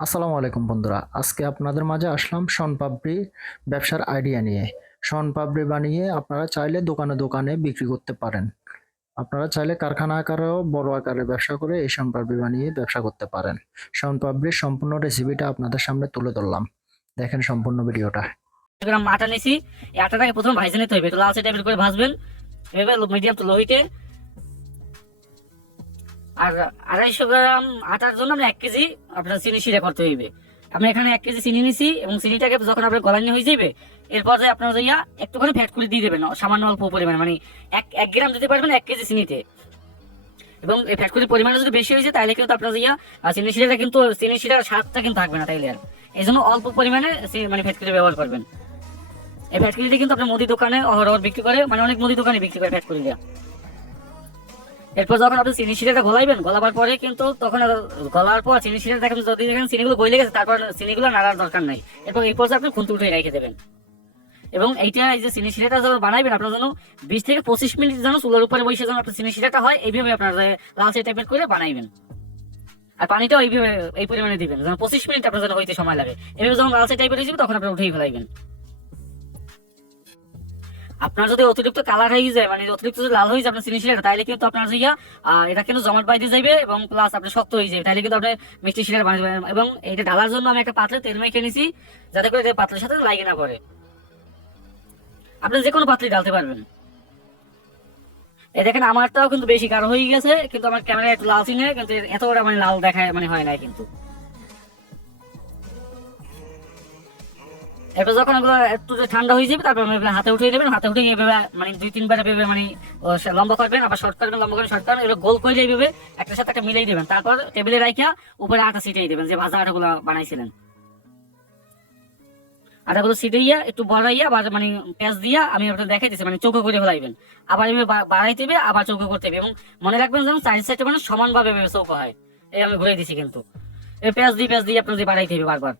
আসসালামু আলাইকুম বন্ধুরা, আজকে আপনাদের মাঝে আসলাম শনপাপড়ি ব্যবসার আইডিয়া নিয়ে। শনপাপড়ি বানিয়ে আপনারা চাইলে দোকানে দোকানে বিক্রি করতে পারেন। আপনারা চাইলে কারখানা আকারেও বড় আকারে ব্যবসা করে এই শনপাপড়ি বানিয়ে ব্যবসা করতে পারেন। শনপাপড়ির সম্পূর্ণ রেসিপিটা আপনাদের সামনে তুলে ধরলাম, দেখেন সম্পূর্ণ ভিডিওটা। গ্রাম আটা নিছি। এই আটাটাকে প্রথম ভাইজে নিতে হবে, একটু লালচে টাইপের করে ভাজবেন এভাবে মিডিয়াম টু লো হিটে। আর 250 গ্রাম আটার জন্য আপনি 1 কেজি আপনার চিনি শিরা করতে হইবে। আমি এখানে 1 কেজি চিনি নিছি এবং চিনিটাকে যখন আপনার গলানি হয়ে যাবে এরপর যে আপনার যাইয়া একটুখানি ফ্যাট করে দিয়ে দেবেন, সামান্য অল্প পরিমাণ, মানে 1 গ্রাম দিতে পারবেন 1 কেজি চিনিতে। এবং এই ফ্যাট করে পরিমাণটা যদি বেশি হয়েছে তাহলে কিন্তু আপনার যাইয়া চিনি শিরাটা কিন্তু চিনি শিরার স্বাদটা কিন্তু থাকবে না, তাইলে আর এই জন্য অল্প পরিমাণে মানে ফ্যাট করে ব্যবহার করবেন। এই ফ্যাটকিরিটা কিন্তু আপনার মুদি দোকানে অহরহ বিক্রি করে, মানে অনেক মুদি দোকানে বিক্রি করে ফ্যাটকিরিটা। এরপর যখন আপনি চিনি শিরাটা গলাইবেন, গলাবার পরে কিন্তু তখন গলার পর চিনি শিরা দেখেন, যদি দেখেন চিনিগুলো গলে গেছে তারপর চিনিগুলো নাড়ার দরকার নাই। এরপর এই পর্যায়ে আপনি খুন্তি উঠে রেখে দেবেন। এবং এইটা এই যে চিনি শিরাটা যখন বানাইবেন আপনার জন্য 20 থেকে 25 মিনিট যেন চুলার উপরে বসে যেন আপনার চিনি শিরাটা হয়, এইভাবে আপনার লালচে টাইপের করে বানাইবেন। আর পানিটাও এইভাবে এই পরিমাণে দিবেন যেন 25 মিনিট আপনার জন্য হইতে সময় লাগে। এভাবে যখন লালচে টাইপের হয়ে যাবে তখন আপনি উঠেই ফেলাইবেন। আপনার যদি অতিরিক্ত কালার হয়ে যায়, মানে অতিরিক্ত যদি লাল হয়ে যায় আপনার চিনি শিরাটা, তাহলে কিন্তু আপনার জিয়া এটা কিন্তু জমাট বাইতে যাবে এবং প্লাস আপনি শক্ত হয়ে যাবে, তাহলে কিন্তু আপনি মিষ্টি শিরা বানিয়ে দেবেন। এবং এটা ঢালার জন্য আমি একটা পাত্রে তেল মেখে নিছি, যাতে করে এটা পাত্রের সাথে লাগে না পড়ে। আপনি যে কোনো পাত্রে ঢালতে পারবেন। এই দেখেন আমারটাও কিন্তু বেশি গাঢ় হয়ে গেছে, কিন্তু আমার ক্যামেরা একটু লাল চিনে, কিন্তু এতটা মানে লাল দেখায় মানে হয় না কিন্তু। এরপর যখন ওগুলো একটু ঠান্ডা হয়ে যাবে তারপর হাতে উঠিয়ে নেবেন। হাতে উঠে এইভাবে মানে 2-3 বার এভাবে মানে লম্বা করবেন, আবার শর্ট করবেন, লম্বা করে শর্ট করবেন, এগুলো গোল করে এইভাবে একটার সাথে একটা মিলিয়ে দেবেন। তারপর টেবিলে রাখিয়া উপরে আটা ছিটিয়ে দেবেন, যে ভাজা আটাগুলো বানাইছিলেন। আটাগুলো ছিটিয়ে একটু বড়াইয়া বা মানে পেঁয়াজ দিয়া আমি ওটা দেখাই দিচ্ছি, মানে চৌকো করে ফেলাইবেন। আবার এভাবে বাড়াইতে হবে, আবার চৌকো করতে হবে। এবং মনে রাখবেন যেন চারি সাইডে মানে সমানভাবে চৌকো হয়। এই আমি ঘুরে দিছি কিন্তু এই পেঁয়াজ দিয়ে আপনার বাড়াইতে হবে বারবার।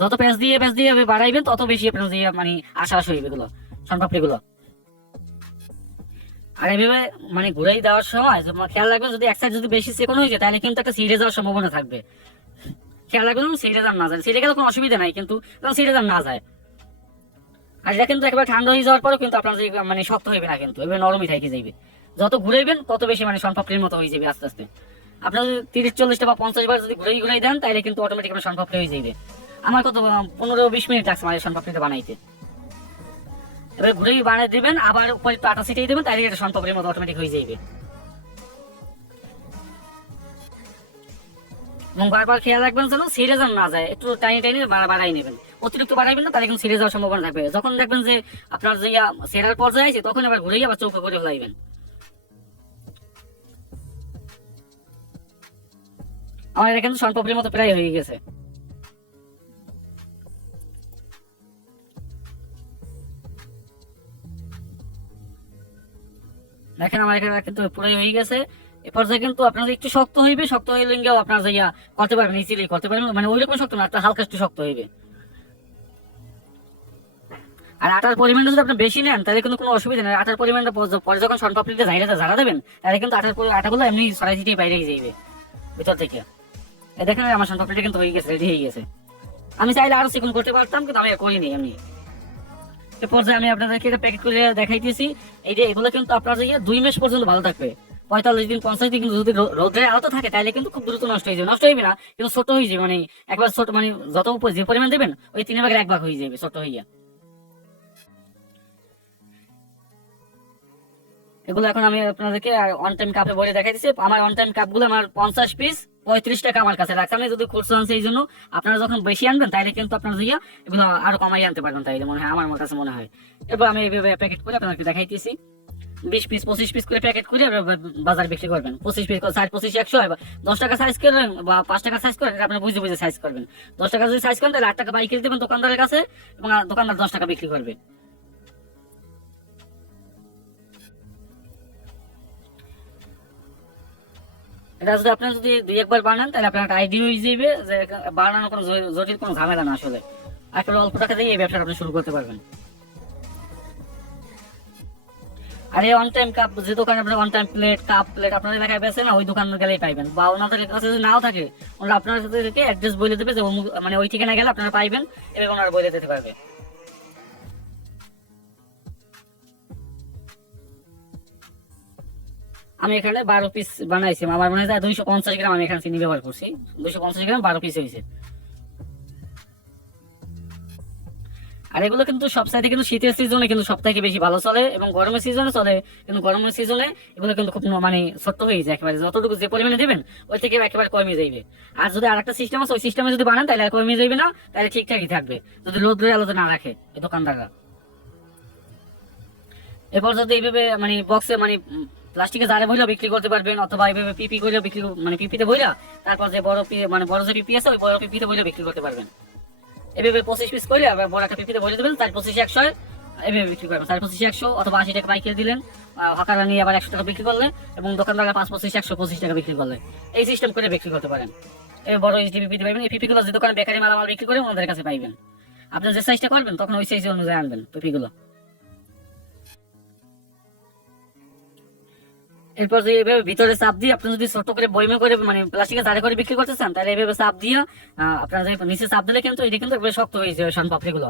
যত পেঁয়াজ দিয়ে বাড়াইবেন তত বেশি আপনার যে মানে আশাস হইবে এগুলো শনপাপড়ি গুলো। আর এইভাবে মানে ঘুরাই দেওয়ার সময় খেয়াল রাখবেন, যদি এক সাইড যদি বেশি সেকন হয়ে যায় তাহলে কিন্তু একটা সিরিয়ে যাওয়ার সম্ভাবনা থাকবে। খেয়াল রাখবেন সিরিয়ে যান না যায়, সিরিয়ে গেলে কোনো অসুবিধা নাই, কিন্তু সিরিয়ে যান না যায়। আর এটা কিন্তু একেবারে ঠান্ডা হয়ে যাওয়ার পরেও কিন্তু আপনার যে মানে শক্ত হইবে না, কিন্তু এভাবে নরমই থাকি যাইবে। যত ঘুরাইবেন তত বেশি মানে শনপাপড়ির মতো হয়ে যাবে আস্তে আস্তে। আপনার যদি 30-40টা বা 50 বার যদি ঘুরাই দেন তাহলে কিন্তু অটোমেটিক আপনার শনপাপড়ি হয়ে যাবে। আমার কত 15-20 মিনিট লাগছে মানে শনপাপড়িটা বানাইতে। এবার ঘুরে বানিয়ে দিবেন, আবার উপরে আটা ছিটিয়ে দেবেন, তাহলে এটা শনপাপড়ির মতো অটোমেটিক হয়ে যাবে। এবং বারবার খেয়াল রাখবেন যেন ছিঁড়ে যেন না যায়, একটু টাইনি টাইনি বাড়াই নেবেন। অতিরিক্ত বাড়াইবেন না, তাহলে কিন্তু ছিঁড়ে যাওয়ার সম্ভাবনা থাকবে। যখন দেখবেন যে আপনার যে ছেঁড়ার পর্যায়ে আছে তখন আবার ঘুরে আবার চৌকো করে ফেলাইবেন। আমার এটা কিন্তু শনপাপড়ির মতো প্রায় হয়ে গেছে। দেখেন আমার এখানে কিন্তু পুরাই হয়ে গেছে। এ পর্যায়ে কিন্তু আপনার একটু শক্ত হইবে, শক্ত হইলে আপনার যাইয়া করতে পারবেন, ইজিলি করতে পারবেন, মানে ওই রকম শক্ত না, একটা হালকা একটু শক্ত হইবে। আর আটার পরিমাণটা যদি আপনি বেশি নেন তাহলে কিন্তু কোনো অসুবিধা নেই। আটার পরিমাণটা পরে যখন শনপাপড়িতে ঝাড়া দেবেন তাহলে কিন্তু আটাগুলো এমনি সরাই ছিটিয়ে বাইরে যাইবে ভিতর থেকে। এই দেখেন আমার শনপাপড়িটা কিন্তু হয়ে গেছে, রেডি হয়ে গেছে। আমি চাইলে আরো চিকন করতে পারতাম, কিন্তু আমি করিনি এমনি। এ পর্যায়ে আমি আপনাদেরকে এটা প্যাকেট করে দেখাইতেছি। এই যে এগুলো কিন্তু আপনার 2 মাস পর্যন্ত ভালো থাকবে। 45 দিন 50 দিন কিন্তু যদি রোদ্রের আওতা থাকে তাহলে কিন্তু খুব দ্রুত নষ্ট হয়ে যাবে। নষ্ট হইবে না, কিন্তু ছোট হয়ে যাবে, মানে একবার ছোট, মানে যত যে পরিমাণ দেবেন ওই 3 ভাগের 1 ভাগ হয়ে যাবে ছোট হইয়া। এগুলো এখন আমি আপনাদেরকে অন টাইম কাপে ভরে দেখাই দিচ্ছি। আমার অন টাইম কাপগুলো আমার 50 পিস 35 টাকা আমার কাছে রাখছে। আমি যদি খুচরো আনছি এই জন্য, আপনারা যখন বেশি আনবেন তাহলে কিন্তু আপনার এগুলো আরো কমাই আনতে পারবেন, তাইলে মনে হয়, আমার কাছে মনে হয়। এবার আমি এইভাবে প্যাকেট করে আপনাদেরকে দেখাইতেছি। 20 পিস 25 পিস করে প্যাকেট করে বাজার বিক্রি করবেন। 25 পিস 60 25 100 হয়, 10 টাকা সাইজ করবেন বা 5 টাকা সাইজ করেন, আপনার বুঝে বুঝে সাইজ করবেন। 10 টাকা যদি সাইজ করেন তাহলে 8 টাকা বাইকে দেবেন দোকানদারের কাছে, এবং দোকানদার 10 টাকা বিক্রি করবে। এটা যদি আপনি যদি 2-1 বার বানান তাহলে আপনার একটা আইডিয়া হয়ে যাবে যে বানানোর কোনো জটিল কোনো ঝামেলা না আসলে। আসলে অল্প টাকা দিয়ে এই ব্যবসাটা আপনি শুরু করতে পারবেন। আর এই অন টাইম কাপ যে দোকানে আপনার on time plate cup plate আপনার এলাকায় বেছে না, ওই দোকানে গেলেই পাইবেন। বা ওনাদের কাছে যদি নাও থাকে, ওনারা আপনার সাথে থেকে অ্যাড্রেস বলে দেবে যে মানে ওই ঠিকানায় গেলে আপনারা পাইবেন, এবং ওনারা বলে দিতে পারবে। আমি এখানে 12 পিস বানাইছি, আমার মনে হয় 250 গ্রাম আমি এখানে চিনি ব্যবহার করছি। 250 গ্রাম 12 পিস হয়েছে। আর এগুলো কিন্তু সব সাইডে কিন্তু শীতের সিজনে কিন্তু সব থেকে বেশি ভালো চলে, এবং গরমের সিজনে চলে, কিন্তু গরমের সিজনে এগুলো কিন্তু খুব মানে ছোট্ট হয়ে যায় একেবারে, যতটুকু যে পরিমাণে দেবেন ওই থেকে একেবারে কমে যাইবে। আর যদি আরেকটা সিস্টেম আছে, ওই সিস্টেমে যদি বানান তাহলে আর কমে যাইবে না, তাহলে ঠিকঠাকই থাকবে, যদি রোদ আলোতে না রাখে এই দোকানদাররা। এরপর যদি এইভাবে মানে বক্সে মানে প্লাস্টিকের জারে বইলা বিক্রি করতে পারবেন, অথবা এইভাবে পিপি করে বিক্রি মানে পিপিতে বইলা, তারপর যে বড় মানে বড় যে পিপি আছে ওই বড় পিপিতে বইলা বিক্রি করতে পারবেন। এভাবে 25 পিস করে আবার বড় একটা পিপিতে বলে দেবেন, 4-25-100 এভাবে বিক্রি করবেন। 4-25-100 অথবা 80 টাকা পাইকারি দিলেন, হকাররা নিয়ে আবার 100 টাকা বিক্রি করলে, এবং দোকানদাররা 5-25-100 25 টাকা বিক্রি করলে, এই সিস্টেম করে বিক্রি করতে পারেন। এই বড় এইচডি পিপিতে পাইবেন। এই পিপিগুলো যে দোকানে বেকারি মালামাল বিক্রি করে ওনাদের কাছে পাইবেন। আপনি যে সাইজটা করবেন তখন ওই সাইজ অনুযায়ী আনবেন পিপিগুলো। এরপর যে এভাবে ভিতরে চাপ দিয়ে আপনি যদি ছোট করে বয়মে করে মানে প্লাস্টিকের জারে করে বিক্রি করতে চান, তাহলে এভাবে চাপ দিয়ে আপনার যে নিচে চাপ দিলে কিন্তু এটা কিন্তু একবারে শক্ত হয়ে যাবে, শনপাপড়িগুলো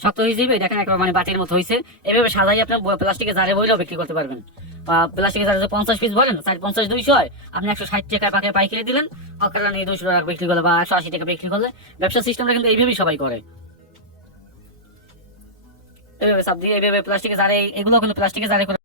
শক্ত হয়ে যাবে, দেখেন একবার মানে বাটির মতো হয়েছে। এভাবে সাজাই আপনার প্লাস্টিকের জারে বইলেও বিক্রি করতে পারবেন। প্লাস্টিকের জারে 50 পিস বলেন, 50-200 হয়, আপনি 160 টাকার পাকে পাইকারি দিলেন, হকাররা নিয়ে 200 টাকা বিক্রি করলে বা 180 টাকা বিক্রি করলে, ব্যবসা সিস্টেমটা কিন্তু এইভাবেই সবাই করে। এভাবে চাপ দিয়ে এভাবে প্লাস্টিকের জারে, এগুলো কিন্তু প্লাস্টিকের জারে করে